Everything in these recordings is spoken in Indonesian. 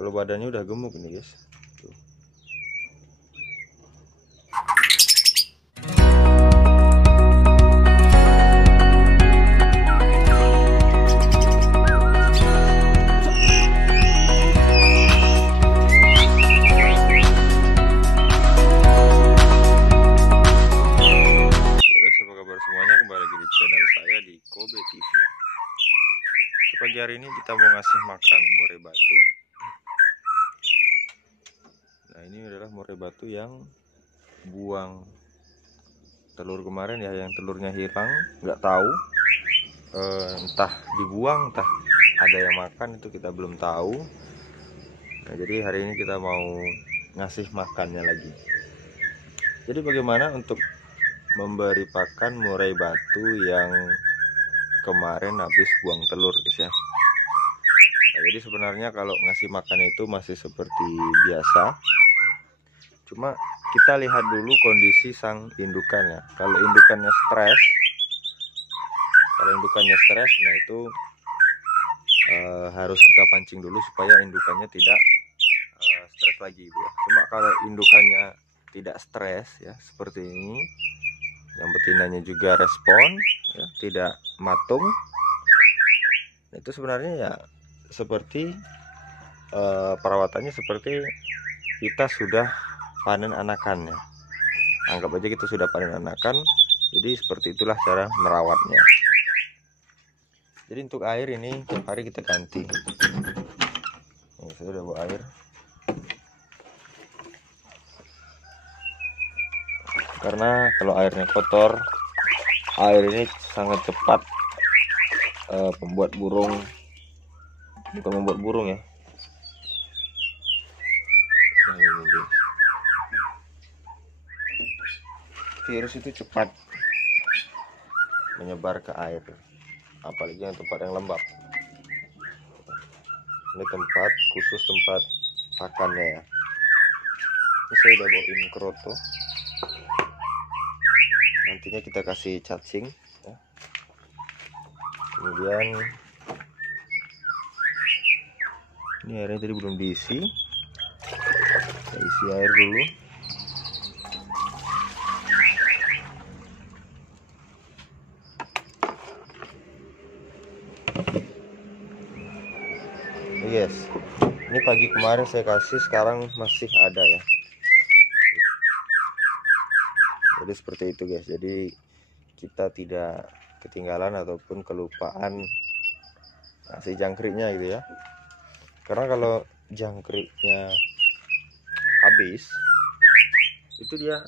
Kalau badannya udah gemuk ini guys. Tuh. Apa kabar semuanya, kembali lagi di channel saya di Kobe TV. Pagi hari ini kita mau ngasih makan murai batu. Nah, ini adalah murai batu yang buang telur kemarin ya, yang telurnya hilang, nggak tahu entah dibuang entah ada yang makan, itu kita belum tahu. Nah, jadi hari ini kita mau ngasih makannya lagi. Jadi bagaimana untuk memberi pakan murai batu yang kemarin habis buang telur guys ya. Nah, jadi sebenarnya kalau ngasih makan itu masih seperti biasa, cuma kita lihat dulu kondisi sang indukannya. Kalau indukannya stres, nah itu harus kita pancing dulu supaya indukannya tidak stres lagi gitu ya. Cuma kalau indukannya tidak stres ya seperti ini, yang betinanya juga respon ya, tidak matung, itu sebenarnya ya seperti perawatannya seperti kita sudah panen anakannya. Anggap aja kita sudah panen anakan. Jadi seperti itulah cara merawatnya. Jadi untuk air ini tiap hari kita ganti. Ini saya udah bawa air. Karena kalau airnya kotor, air ini sangat cepat membuat burung, bukan membuat burung ya. Nah, ini dia. Virus itu cepat menyebar ke air, apalagi yang tempat yang lembab. Ini tempat khusus tempat pakannya ya. Ini saya udah bawain keroto. Nantinya kita kasih cacing ya. Kemudian ini airnya tadi belum diisi, kita isi air dulu. Yes, ini pagi kemarin saya kasih, sekarang masih ada ya. Jadi seperti itu guys. Jadi kita tidak ketinggalan ataupun kelupaan ngasih jangkriknya gitu ya. Karena kalau jangkriknya habis, itu dia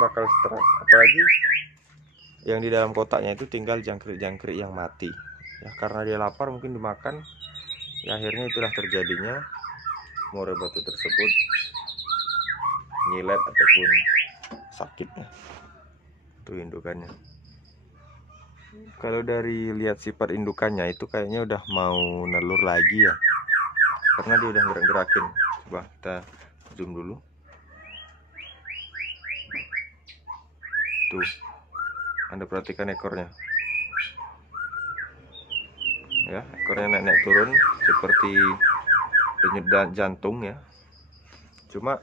bakal stres. Apalagi yang di dalam kotaknya itu tinggal jangkrik-jangkrik yang mati ya, karena dia lapar mungkin dimakan ya, akhirnya itulah terjadinya murai batu tersebut nyilet ataupun sakitnya. Itu indukannya. Kalau dari lihat sifat indukannya itu kayaknya udah mau nelur lagi ya, karena dia udah gerak-gerakin. Coba kita zoom dulu. Tuh, Anda perhatikan ekornya ya, ekornya naik-naik turun seperti denyut jantung ya. Cuma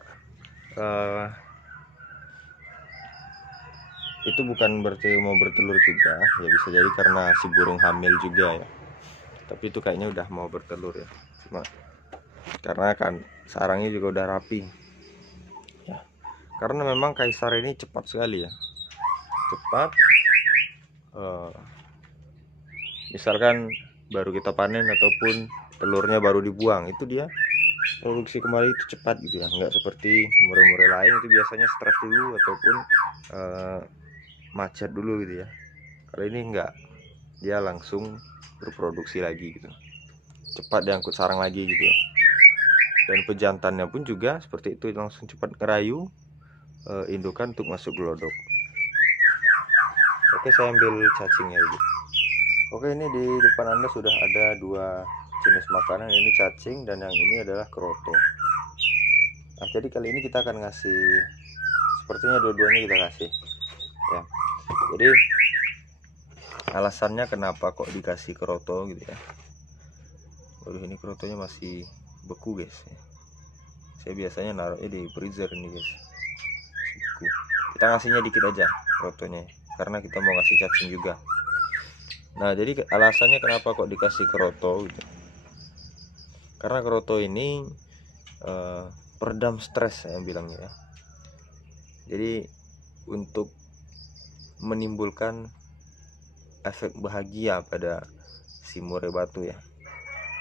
itu bukan berarti mau bertelur juga ya, bisa jadi karena si burung hamil juga ya. Tapi itu kayaknya udah mau bertelur ya, cuma karena kan sarangnya juga udah rapi ya. Karena memang kaisar ini cepat sekali ya, cepat. Misalkan baru kita panen ataupun telurnya baru dibuang, itu dia produksi kembali itu cepat gitu ya, nggak seperti murai-murai lain itu biasanya stres dulu ataupun macet dulu gitu ya. Kalau ini enggak, dia langsung berproduksi lagi gitu, cepat diangkut sarang lagi gitu. Dan pejantannya pun juga seperti itu, langsung cepat ngerayu indukan untuk masuk gelodok. Oke, saya ambil cacingnya dulu. Oke, ini di depan Anda sudah ada dua jenis makanan, ini cacing dan yang ini adalah keroto. Nah, jadi kali ini kita akan ngasih, sepertinya dua-duanya kita kasih ya. Jadi alasannya kenapa kok dikasih keroto gitu ya. Waduh, ini kerotonya masih beku guys. Saya biasanya naruhnya di freezer nih guys. Kita ngasihnya dikit aja krotonya, karena kita mau ngasih cacing juga. Nah, jadi alasannya kenapa kok dikasih kroto gitu. Karena kroto ini peredam stres saya bilangnya ya. Jadi untuk menimbulkan efek bahagia pada si murai batu ya.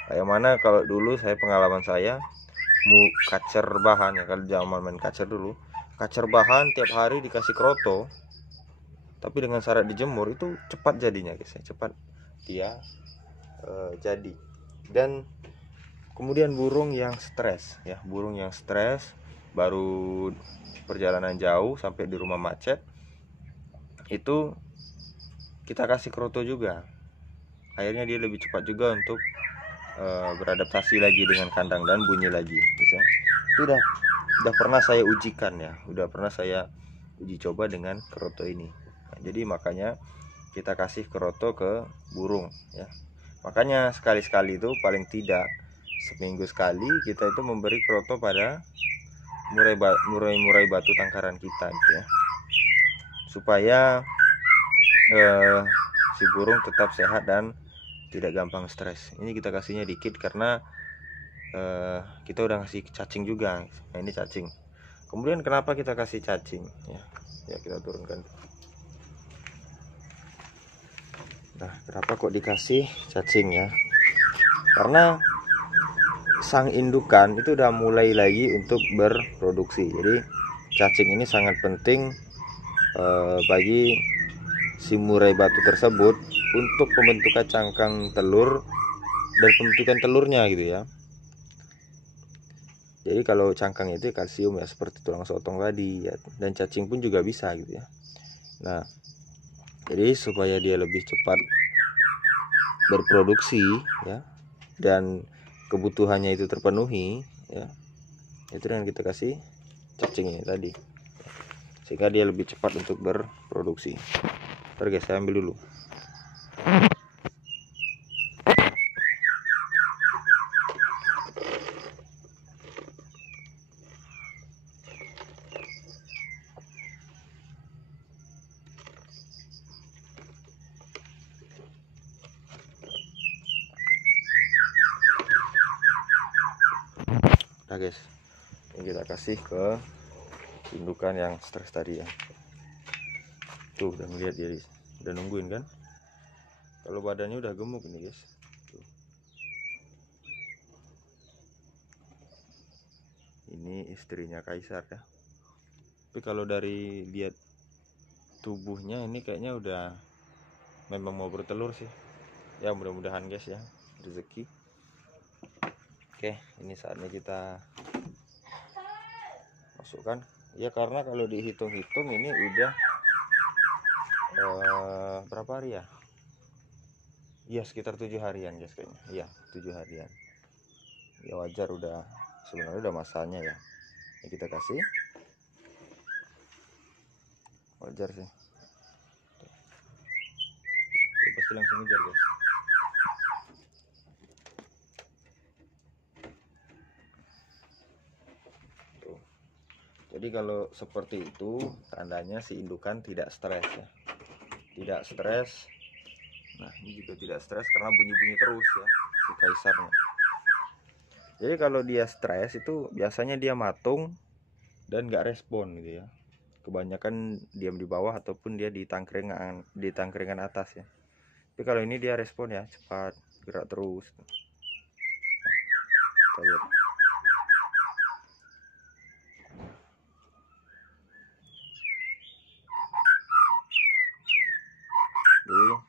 Kayak mana kalau dulu pengalaman saya kacer bahan ya, kalau zaman main kacer dulu, kacer bahan tiap hari dikasih kroto, tapi dengan syarat dijemur itu cepat jadinya guys ya, cepat dia jadi. Dan kemudian burung yang stres ya, baru perjalanan jauh sampai di rumah macet, itu kita kasih kroto juga, akhirnya dia lebih cepat juga untuk beradaptasi lagi dengan kandang dan bunyi lagi bisa. Itu udah pernah saya ujikan ya, udah pernah saya uji coba dengan kroto ini. Nah, jadi makanya kita kasih kroto ke burung ya. Makanya sekali-sekali itu, paling tidak seminggu sekali, kita itu memberi kroto pada murai batu tangkaran kita gitu ya, supaya si burung tetap sehat dan tidak gampang stres. Ini kita kasihnya dikit karena kita udah ngasih cacing juga. Nah, ini cacing. Kemudian kenapa kita kasih cacing ya? Ya, kita turunkan. Nah, kenapa kok dikasih cacing ya? Karena sang indukan itu udah mulai lagi untuk berproduksi. Jadi cacing ini sangat penting bagi si murai batu tersebut untuk pembentukan cangkang telur dan pembentukan telurnya gitu ya. Jadi kalau cangkang itu kalsium ya, seperti tulang sotong tadi ya, dan cacing pun juga bisa gitu ya. Nah, jadi supaya dia lebih cepat berproduksi ya, dan kebutuhannya itu terpenuhi ya, itu dengan kita kasih cacing ini tadi, sehingga dia lebih cepat untuk berproduksi. Oke guys, saya ambil dulu. Nah guys, ini kita kasih ke indukan yang stres tadi ya. Tuh, udah ngeliat dia, udah nungguin kan. Kalau badannya udah gemuk ini guys. Tuh. Ini istrinya Kaisar ya. Tapi kalau dari lihat tubuhnya ini kayaknya udah memang mau bertelur sih. Ya mudah-mudahan guys ya, rezeki. Oke, ini saatnya kita masukkan ya, karena kalau dihitung-hitung ini udah berapa hari ya? Iya, sekitar 7 harian guys kayaknya. Iya, 7 harian. Ya wajar, udah sebenarnya udah masanya ya. Ini kita kasih. Wajar sih. Ya, pasti langsung ngejar guys. Tuh. Jadi kalau seperti itu tandanya si indukan tidak stres ya. Tidak stres. Nah, ini juga tidak stres karena bunyi-bunyi terus ya si Kaisarnya. Jadi kalau dia stres itu biasanya dia matung dan nggak respon gitu ya. Kebanyakan diam di bawah ataupun dia di tangkringan atas ya. Tapi kalau ini dia respon ya, cepat, gerak terus. Nah, kita lihat. Jadi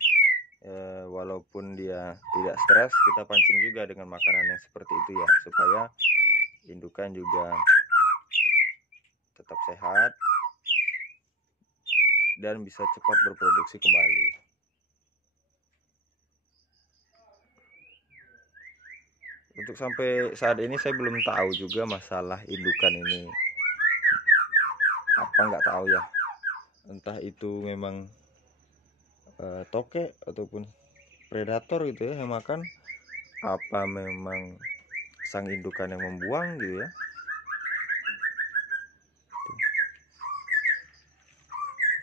walaupun dia tidak stres, kita pancing juga dengan makanan yang seperti itu ya, supaya indukan juga tetap sehat dan bisa cepat berproduksi kembali. Untuk sampai saat ini saya belum tahu juga masalah indukan ini apa, nggak tahu ya, entah itu memang tokek ataupun predator gitu ya yang makan, apa memang sang indukan yang membuang gitu ya.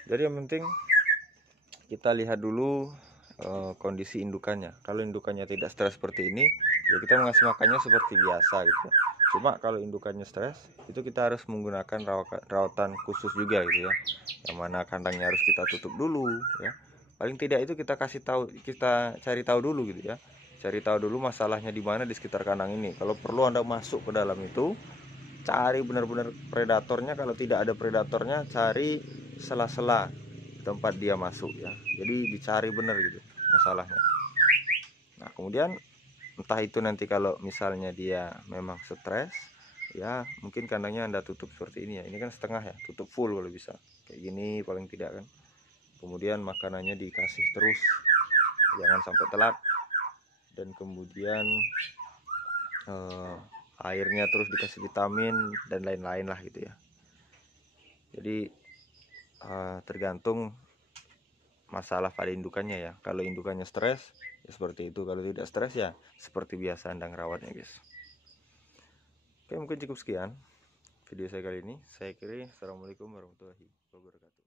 Jadi yang penting kita lihat dulu kondisi indukannya. Kalau indukannya tidak stres seperti ini, ya kita mengasih makannya seperti biasa gitu. Cuma kalau indukannya stres, itu kita harus menggunakan rawatan khusus juga gitu ya. Yang mana kandangnya harus kita tutup dulu ya. Paling tidak itu kita kasih tahu, kita cari tahu dulu gitu ya. Cari tahu dulu masalahnya di mana di sekitar kandang ini. Kalau perlu Anda masuk ke dalam itu, cari benar-benar predatornya. Kalau tidak ada predatornya, cari sela-sela tempat dia masuk ya. Jadi dicari benar gitu masalahnya. Nah kemudian entah itu nanti kalau misalnya dia memang stres ya, mungkin kandangnya Anda tutup seperti ini ya. Ini kan setengah ya, tutup full kalau bisa kayak gini paling tidak kan. Kemudian makanannya dikasih terus, jangan sampai telat. Dan kemudian airnya terus dikasih vitamin dan lain-lain lah gitu ya. Jadi tergantung masalah pada indukannya ya. Kalau indukannya stres ya seperti itu, kalau tidak stres ya seperti biasa Anda ngerawatnya guys. Oke, mungkin cukup sekian video saya kali ini. Saya akhiri. Assalamualaikum warahmatullahi wabarakatuh.